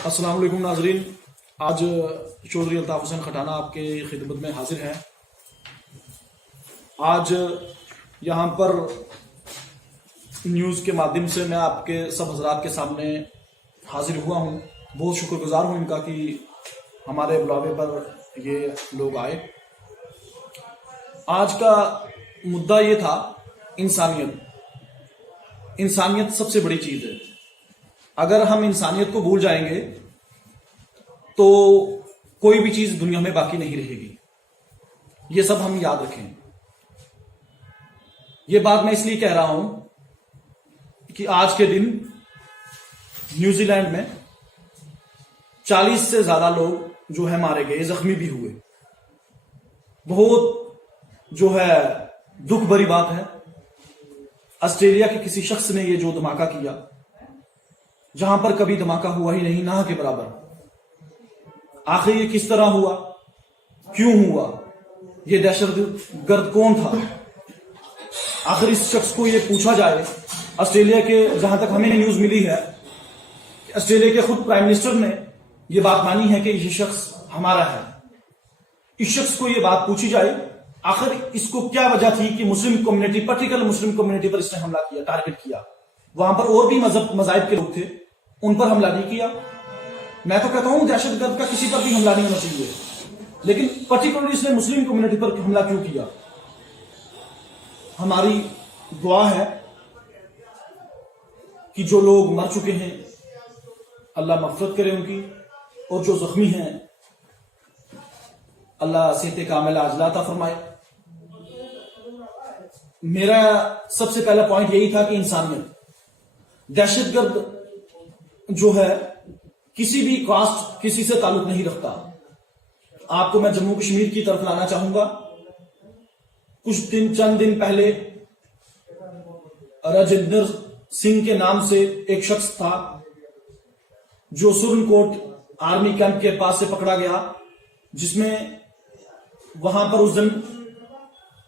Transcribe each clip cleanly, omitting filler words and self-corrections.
अस्सलाम वालेकुम नाजरीन। आज चौधरी अल्ताफ हुसैन खटाना आपके खिदमत में हाजिर हैं। आज यहाँ पर न्यूज़ के माध्यम से मैं आपके सब हजरात के सामने हाजिर हुआ हूँ। बहुत शुक्रगुजार हूँ इनका कि हमारे बुलावे पर ये लोग आए। आज का मुद्दा ये था इंसानियत। इंसानियत सबसे बड़ी चीज है। अगर हम इंसानियत को भूल जाएंगे तो कोई भी चीज दुनिया में बाकी नहीं रहेगी। ये सब हम याद रखें। ये बात मैं इसलिए कह रहा हूं कि आज के दिन न्यूजीलैंड में 40 से ज्यादा लोग जो है मारे गए, जख्मी भी हुए। बहुत जो है दुख भरी बात है। ऑस्ट्रेलिया के किसी शख्स ने ये जो धमाका किया, जहां पर कभी धमाका हुआ ही नहीं, ना के बराबर। आखिर ये किस तरह हुआ, क्यों हुआ, ये दहशतगर्द कौन था? आखिर इस शख्स को ये पूछा जाए। ऑस्ट्रेलिया के, जहां तक हमें न्यूज मिली है, ऑस्ट्रेलिया के खुद प्राइम मिनिस्टर ने यह बात मानी है कि ये शख्स हमारा है। इस शख्स को यह बात पूछी जाए, आखिर इसको क्या वजह थी कि Muslim community, particular Muslim community पर इसने हमला किया, टारगेट किया। वहां पर और भी मज़ाहिब के लोग थे, उन पर हमला नहीं किया। मैं तो कहता हूं दहशतगर्द का किसी पर भी हमला नहीं होना चाहिए, लेकिन पर्टिकुलरली इसने मुस्लिम कम्युनिटी पर हमला क्यों किया? हमारी दुआ है कि जो लोग मर चुके हैं अल्लाह मग़फ़िरत करे उनकी, और जो जख्मी हैं अल्लाह सेहत कामिला अजला अता फरमाए। मेरा सबसे पहला पॉइंट यही था कि इंसानियत। दहशतगर्द जो है किसी भी कास्ट, किसी से ताल्लुक नहीं रखता। आपको मैं जम्मू कश्मीर की तरफ लाना चाहूंगा। चंद दिन पहले राजिंदर सिंह के नाम से एक शख्स था जो सुरनकोट आर्मी कैंप के पास से पकड़ा गया, जिसमें वहां पर उस दिन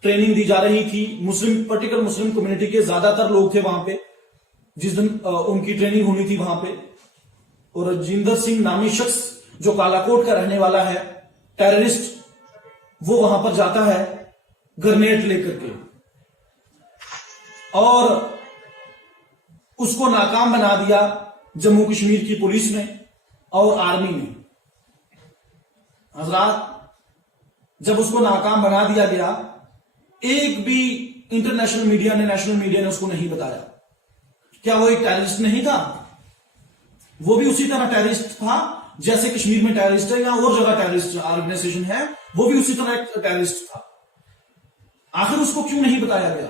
ट्रेनिंग दी जा रही थी। मुस्लिम, पर्टिकुलर मुस्लिम कम्युनिटी के ज्यादातर लोग थे वहां पे जिस दिन उनकी ट्रेनिंग होनी थी वहां पे। और राजिंदर सिंह नामी शख्स जो कालाकोट का रहने वाला है, टेररिस्ट, वो वहां पर जाता है ग्रेनेड लेकर के, और उसको नाकाम बना दिया जम्मू कश्मीर की पुलिस ने और आर्मी ने। हजरात, जब उसको नाकाम बना दिया गया, एक भी इंटरनेशनल मीडिया ने, नेशनल मीडिया ने उसको नहीं बताया। क्या वो एक टेररिस्ट नहीं था? वो भी उसी तरह टेररिस्ट था जैसे कश्मीर में टेररिस्ट है या और जगह टेररिस्ट ऑर्गेनाइजेशन है, वो भी उसी तरह एक टेररिस्ट था। आखिर उसको क्यों नहीं बताया गया?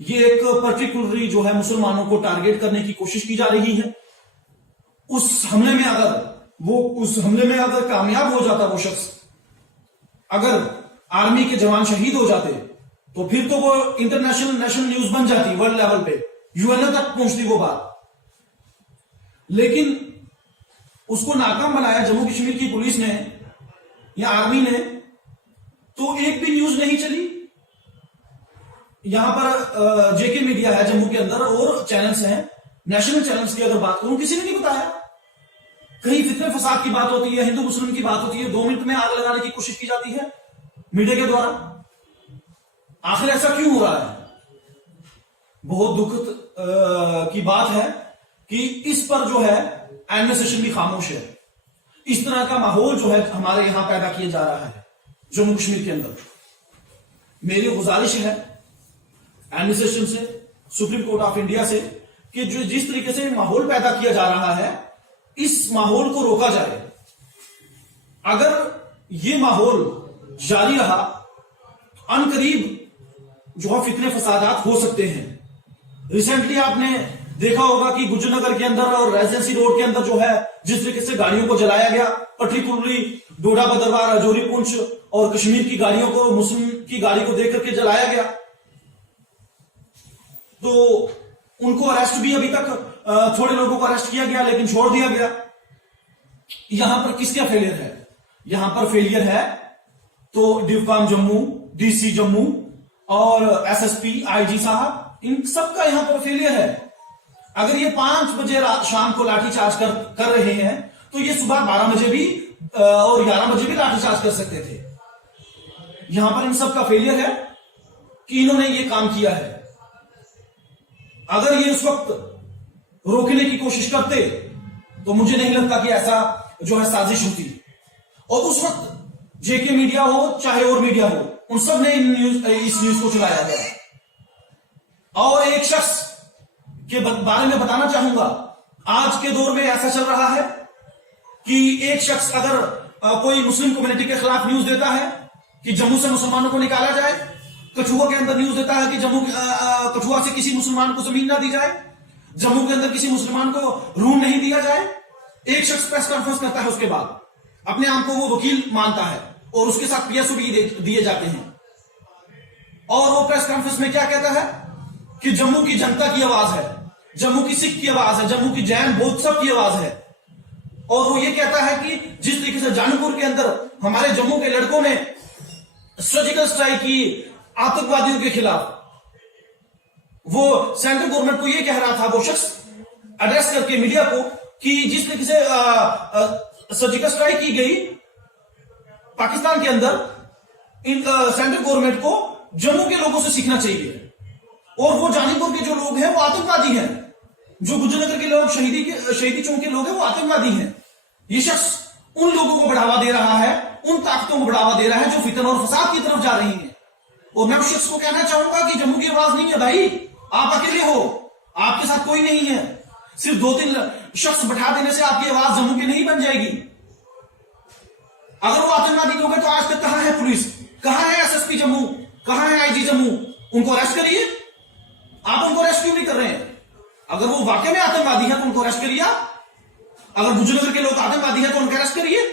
ये एक पर्टिकुलरली जो है मुसलमानों को टारगेट करने की कोशिश की जा रही है। उस हमले में अगर कामयाब हो जाता वो शख्स, अगर आर्मी के जवान शहीद हो जाते, तो फिर तो वो इंटरनेशनल, नेशनल न्यूज बन जाती, वर्ल्ड लेवल पे, यूएनओ तक पहुंचती वो बात। लेकिन उसको नाकाम बनाया जम्मू कश्मीर की पुलिस ने या आर्मी ने, तो एक भी न्यूज नहीं चली। यहां पर जेके मीडिया है जम्मू के अंदर और चैनल्स हैं, नेशनल चैनल्स की अगर बात करूं, किसी ने नहीं बताया। कहीं फितने फसाद की बात होती है, हिंदू मुस्लिम की बात होती है, 2 मिनट में आग लगाने की कोशिश की जाती है मीडिया के द्वारा। आखिर ऐसा क्यों हो रहा है? बहुत दुखद की बात है कि इस पर जो है एडमिनिस्ट्रेशन भी खामोश है। इस तरह का माहौल जो है हमारे यहां पैदा किया जा रहा है जम्मू कश्मीर के अंदर। मेरी गुजारिश है एडमिनिस्ट्रेशन से, सुप्रीम कोर्ट ऑफ इंडिया से, कि जो जिस तरीके से माहौल पैदा किया जा रहा है, इस माहौल को रोका जाए। अगर ये माहौल जारी रहा, अनकरीब जो है फितने फसादात हो सकते हैं। रिसेंटली आपने देखा होगा कि गुजरनगर के अंदर और रेजिडेंसी रोड के अंदर जो है जिस तरीके से गाड़ियों को जलाया गया, पर्टिकुलरली डोडा बदरवा, राजौरी, पुंछ और कश्मीर की गाड़ियों को, मुस्लिम की गाड़ी को देख करके जलाया गया, तो उनको अरेस्ट भी अभी तक थोड़े लोगों को अरेस्ट किया गया लेकिन छोड़ दिया गया। यहां पर किसका फेलियर है? यहां पर फेलियर है तो डिवकाम जम्मू, डीसी जम्मू और एसएसपी, आईजी साहब, इन सबका यहां पर फेलियर है। अगर ये 5 बजे शाम को लाठीचार्ज कर रहे हैं तो ये सुबह 12 बजे भी और 11 बजे भी लाठीचार्ज कर सकते थे। यहां पर इन सब का फेलियर है कि इन्होंने ये काम किया है। अगर ये उस वक्त रोकने की कोशिश करते तो मुझे नहीं लगता कि ऐसा जो है साजिश होती। और उस वक्त जेके मीडिया हो चाहे और मीडिया हो, उन सब ने इस न्यूज को चलाया गया। और एक शख्स के बारे में बताना चाहूंगा, आज के दौर में ऐसा चल रहा है कि एक शख्स अगर कोई मुस्लिम कम्युनिटी के खिलाफ न्यूज देता है कि जम्मू से मुसलमानों को निकाला जाए, कठुआ के अंदर न्यूज देता है कि कठुआ से किसी मुसलमान को जमीन ना दी जाए, जम्मू के अंदर किसी मुसलमान को रूम नहीं दिया जाए, एक शख्स प्रेस कॉन्फ्रेंस करता है, उसके बाद अपने आप को वो वकील मानता है और उसके साथ पीएसओ भी दिए जाते हैं। और वो प्रेस कॉन्फ्रेंस में क्या कहता है कि जम्मू की जनता की आवाज है, जम्मू की सिख की आवाज है, जम्मू की जैन बौद्ध सब की आवाज है। और वो ये कहता है कि जिस तरीके से जानपुर के अंदर हमारे जम्मू के लड़कों ने सर्जिकल स्ट्राइक की आतंकवादियों के खिलाफ, वो सेंट्रल गवर्नमेंट को ये कह रहा था, वो शख्स एड्रेस करके मीडिया को, कि जिस तरीके से सर्जिकल स्ट्राइक की गई पाकिस्तान के अंदर, सेंट्रल गवर्नमेंट को जम्मू के लोगों से सीखना चाहिए। और वो जानीपुर के जो लोग हैं वो आतंकवादी हैं, जो गुजरनगर के लोग शहीदी चौक के लोग हैं वो आतंकवादी हैं। ये शख्स उन लोगों को बढ़ावा दे रहा है, उन ताकतों को बढ़ावा दे रहा है जो फितन और फसाद की तरफ जा रही हैं। और मैं उस शख्स को कहना चाहूंगा कि जम्मू की आवाज नहीं है भाई, आप अकेले हो, आपके साथ कोई नहीं है। सिर्फ 2-3 शख्स बैठा देने से आपकी आवाज जम्मू की नहीं बन जाएगी। अगर वो आतंकवादी लोग हैं तो आज तक कहां है पुलिस, कहां है एसएसपी जम्मू, कहां है आईजी जम्मू? उनको अरेस्ट करिए। आप उनको अरेस्ट क्यों नहीं कर रहे हैं? अगर वो वाकई में आतंकवादी है तो उनको अरेस्ट करिए। अगर गुजरनगर के लोग आतंकवादी है तो उनको अरेस्ट करिए।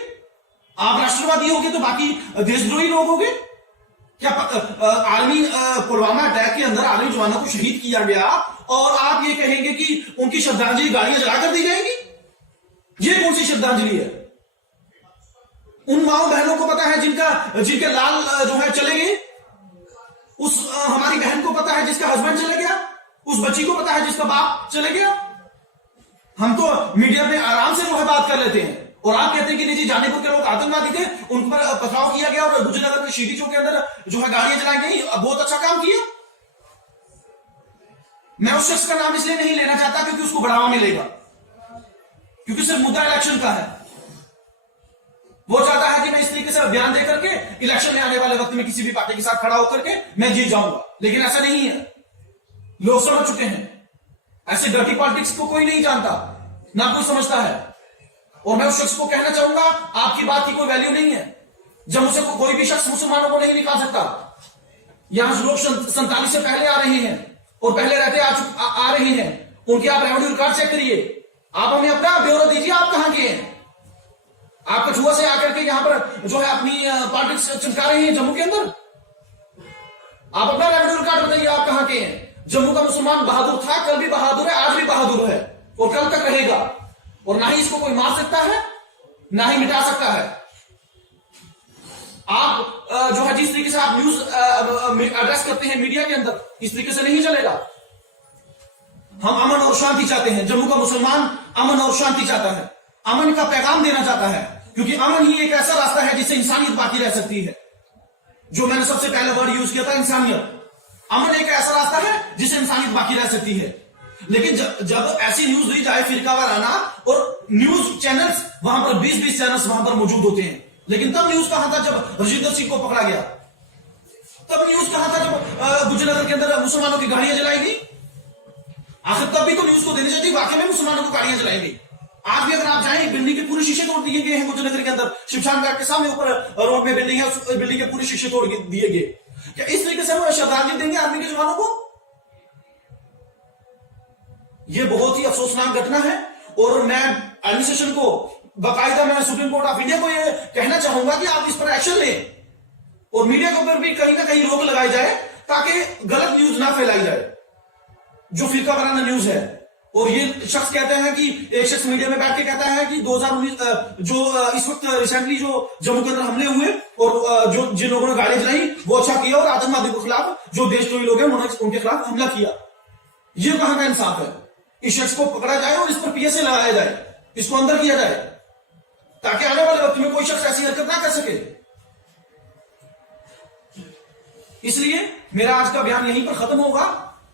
आप राष्ट्रवादी होगे तो बाकी देशद्रोही लोग होंगे क्या? आर्मी पुलवामा अटैक के अंदर आर्मी जवानों को शहीद किया गया और आप ये कहेंगे कि उनकी श्रद्धांजलि गाड़ियां जलाकर दी जाएंगी? ये कौन सी श्रद्धांजलि है? उन माओ बहनों को पता है जिनके लाल जो है चले गए, उस हमारी बहन को पता है जिसका हस्बैंड चले गया, उस बच्ची को पता है जिसका बाप चले गया। हम तो मीडिया में आराम से जो है बात कर लेते हैं और आप कहते हैं कि नहीं जी जानीपुर के लोग आतंकवादी थे, उन पर पथराव किया गया और गुजरनगर के शहीदी चौक के अंदर जो है गाड़ियां जलाई गई, बहुत अच्छा काम किया। मैं उस शख्स का नाम इसलिए नहीं लेना चाहता क्योंकि उसको बढ़ावा मिलेगा, क्योंकि सिर्फ मुद्दा इलेक्शन का है। वो चाहता है कि मैं इस तरीके से बयान दे करके इलेक्शन में आने वाले वक्त में किसी भी पार्टी के साथ खड़ा होकर के मैं जीत जाऊंगा, लेकिन ऐसा नहीं है। लोग समझ चुके हैं ऐसे डर्टी पॉलिटिक्स को कोई नहीं जानता, ना कोई समझता है। और मैं उस शख्स को कहना चाहूंगा आपकी बात की कोई वैल्यू नहीं है। जम्मू से कोई भी शख्स मुसलमानों को नहीं निकाल सकता। यहां लोग 47 से पहले आ रहे हैं और पहले रहते आ रहे हैं, उनके आप रेवेन्यू रिकॉर्ड चेक करिए। आप हमें अपना ब्यौरा दीजिए, आप कहां के हैं? आप कठुआ से आकर के यहां पर जो है अपनी पॉलिटिक्स चमका रहे हैं जम्मू के अंदर। आप अपना रेवेन्यू रिकॉर्ड बताइए, आप कहां के हैं? जम्मू का मुसलमान बहादुर था, कल भी बहादुर है, आज भी बहादुर है और कल तक रहेगा। और ना ही इसको कोई मार सकता है, ना ही मिटा सकता है। आप जो है जिस तरीके से आप न्यूज एड्रेस करते हैं मीडिया के अंदर, इस तरीके से नहीं चलेगा। हम अमन और शांति चाहते हैं। जम्मू का मुसलमान अमन और शांति चाहता है, अमन का पैगाम देना चाहता है, क्योंकि अमन ही एक ऐसा रास्ता है जिससे इंसानियत बाकी रह सकती है। जो मैंने सबसे पहले वर्ड यूज किया था, इंसानियत। अमन एक ऐसा रास्ता है जिससे इंसानियत बाकी रह सकती है। लेकिन जब ऐसी न्यूज दी जाए फिरका वाराना, और न्यूज चैनल्स वहां पर 20-20 चैनल्स वहां पर मौजूद होते हैं, लेकिन तब न्यूज कहां था जब रजिंदर सिंह को पकड़ा गया? तब न्यूज कहां था जब गुजरनगर के अंदर मुसलमानों की गाड़ियां जलाई गई? आखिर तब भी तो न्यूज को देनी चाहिए वाकई में मुसलमानों को गाड़ियां जलाई गई। आज भी अगर आप जाएं, बिल्डिंग के पूरे शीशे तोड़ दिए गए हैं गुजरनगर के अंदर। शिवशान घाट के सामने ऊपर रोड में बिल्डिंग है, उस बिल्डिंग के पूरे शीशे तोड़ दिए गए। क्या इस तरीके से वो श्रद्धांजलि देंगे आर्मी के जवानों को? यह बहुत ही अफसोसनाक घटना है। और मैं एडमिनिस्ट्रेशन को बाकायदा मैं सुप्रीम कोर्ट ऑफ इंडिया को यह कहना चाहूंगा कि आप इस पर एक्शन लें और मीडिया के ऊपर भी कहीं ना कहीं रोक लगाई जाए, ताकि गलत न्यूज ना फैलाई जाए जो फिरका वाराना न्यूज है। और ये शख्स कहते हैं कि एक शख्स मीडिया में बैठ के कहता है कि 2019 जो इस वक्त रिसेंटली जो जम्मू के अंदर हमले हुए और जो जिन लोगों ने गाड़ियां जलाई वो अच्छा किया, और आतंकवादियों के खिलाफ जो देशद्रोही लोग हैं उन्होंने उनके खिलाफ हमला किया। ये कहां का इंसाफ है? इस शख्स को पकड़ा जाए और इस पर पीएसए लगाया जाए, इसको अंदर किया जाए, ताकि आने वाले वक्त में कोई शख्स ऐसी हरकत ना कर सके। इसलिए मेरा आज का बयान यहीं पर खत्म होगा।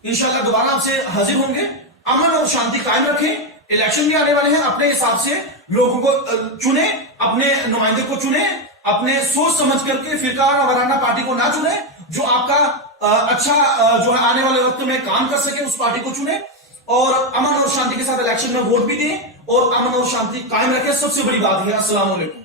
इंशाअल्लाह दोबारा आपसे हाजिर होंगे। अमन और शांति कायम रखें। इलेक्शन भी आने वाले हैं, अपने हिसाब से लोगों को चुने, अपने नुमाइंदे को चुने, अपने सोच समझ करके फिरका वाराना पार्टी को ना चुने, जो आपका अच्छा जो है आने वाले वक्त में काम कर सके, उस पार्टी को चुने और अमन और शांति के साथ इलेक्शन में वोट भी दें और अमन और शांति कायम रखें। सबसे बड़ी बात है। अस्सलाम वालेकुम।